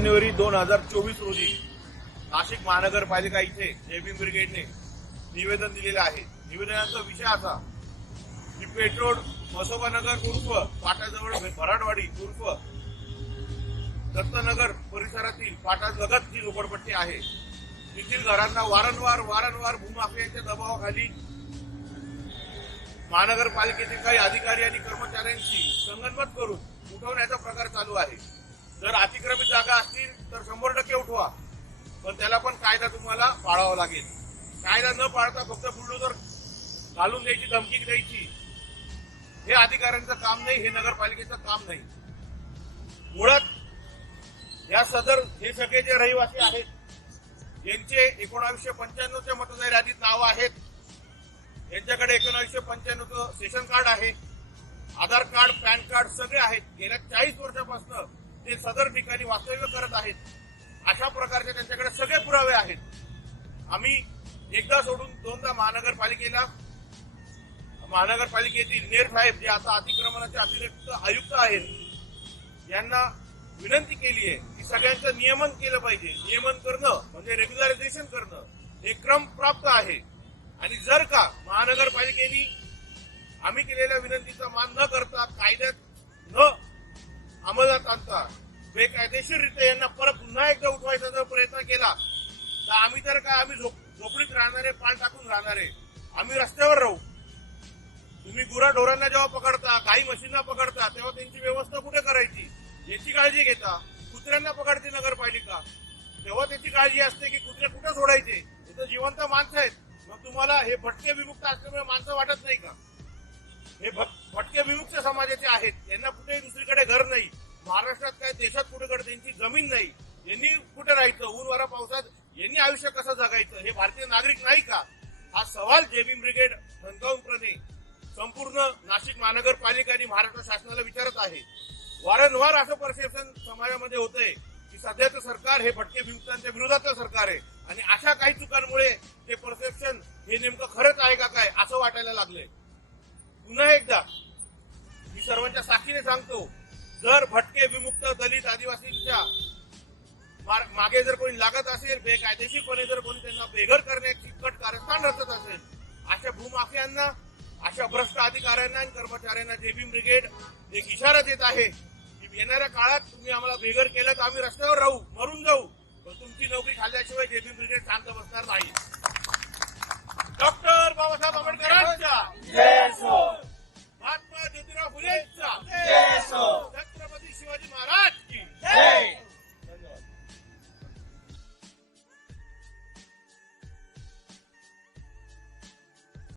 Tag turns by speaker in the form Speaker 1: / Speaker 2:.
Speaker 1: जानेवारी दोन हजार चोवीस रोजी नाशिक महानगरपालिका इथे जेबी ब्रिगेडने निवेदन दिलेलं आहे. निवेदनाचा विषय असा की पेट्रोल मसोबानगर उर्फ पाटाजवळ भराडवाडी उर्फ दत्तनगर परिसरातील पाटालगत जी झोपडपट्टी आहे. तेथील घरांना वारंवार वारंवार भूमाफियांच्या दबावाखाली महानगरपालिकेतील काही अधिकारी आणि कर्मचाऱ्यांशी संगनमत करून उठवण्याचा प्रकार चालू आहे. जर अतिक्रमित जागा असतील तर शंभर टक्के उठवा. पण त्याला पण कायदा तुम्हाला पाळावा लागेल. कायदा न पाळता फक्त बुलडोजर घालून द्यायची धमकी द्यायची. हे अधिकाऱ्यांचं काम नाही हे नगरपालिकेचं काम नाही. मुळात या सदर हे सगळे जे रहिवासी आहेत यांचे एकोणावीसशे पंच्याण्णवच्या मतदार यादीत नावं आहेत. यांच्याकडे एकोणावीसशे पंच्याण्णवचं सेशन कार्ड आहे. आधार कार्ड पॅन कार्ड सगळे आहेत. गेल्या चाळीस वर्षापासून ते सदर ठिकाणी वास्तव्य करत आहेत. अशा प्रकारचे त्यांच्याकडे सगळे पुरावे आहेत. आम्ही एकदा सोडून दोनदा महानगरपालिकेला महानगरपालिकेतील नेर साहेब जे आता अतिक्रमणाचे अतिरिक्त आयुक्त आहेत यांना विनंती केली आहे की सगळ्यांचं नियमन केलं पाहिजे. नियमन करणं म्हणजे रेग्युलरायझेशन करणं हे क्रम प्राप्त आहे. आणि जर का महानगरपालिकेने आम्ही केलेल्या विनंतीचा मान बेकायदेशीररित्या यांना परत पुन्हा एकदा उठवायचा जर प्रयत्न केला तर आम्ही तर काय आम्ही झोप- झोपडीत राहणारे पाल टाकून राहणारे आम्ही रस्त्यावर राहू. तुम्ही गुरा ढोरांना जेव्हा पकडता काही म्हशींना पकडता तेव्हा त्यांची व्यवस्था कुठे करायची? याची काळजी घेता. कुत्र्यांना पकडते नगरपालिका. तेव्हा त्याची काळजी असते की कुत्रे कुठे सोडायचे? इथं जिवंत माणसं आहेत. मग तुम्हाला हे भटके विमुक्त असल्यामुळे माणसं वाटत नाही का? हे भटके विमुक्त समाजाचे आहेत. यांना कुठेही दुसरीकडे घर नाही. महाराष्ट्रात काय देशात कुठेकडे त्यांची जमीन नाही. यांनी कुठे राहायचं? ऊन वारा पावसात यांनी आयुष्य कसं जगायचं? हे भारतीय नागरिक नाही का? हा सवाल जेबी ब्रिगेड धनगावप्रणे संपूर्ण नाशिक महानगरपालिका आणि महाराष्ट्र शासनाला विचारत आहे. वारंवार असं परसेप्शन समाजामध्ये होतंय की सध्याचं सरकार हे भटके विमुक्तांच्या विरोधातलं सरकार आहे. आणि अशा काही चुकांमुळे ते परसेप्शन हे नेमकं खरंच आहे का काय असं वाटायला लागलंय. पुन्हा एकदा मी सर्वांच्या साक्षीने सांगतो जर भटके विमुक्त दलित आदिवासींच्या मागे जर कोणी लागत असेल बेकायदेशीरपणे जर कोणी त्यांना बेघर करण्याची कट कारस्थान रचत असेल अशा भूमाफियांना अशा भ्रष्ट अधिकाऱ्यांना आणि कर्मचाऱ्यांना जेबी ब्रिगेड एक इशारा देत आहे की येणाऱ्या काळात तुम्ही आम्हाला बेघर केलं तर आम्ही रस्त्यावर राहू मरून जाऊ पण तुमची नोकरी खाल्ल्याशिवाय जेबी ब्रिगेड शांत बसणार नाही.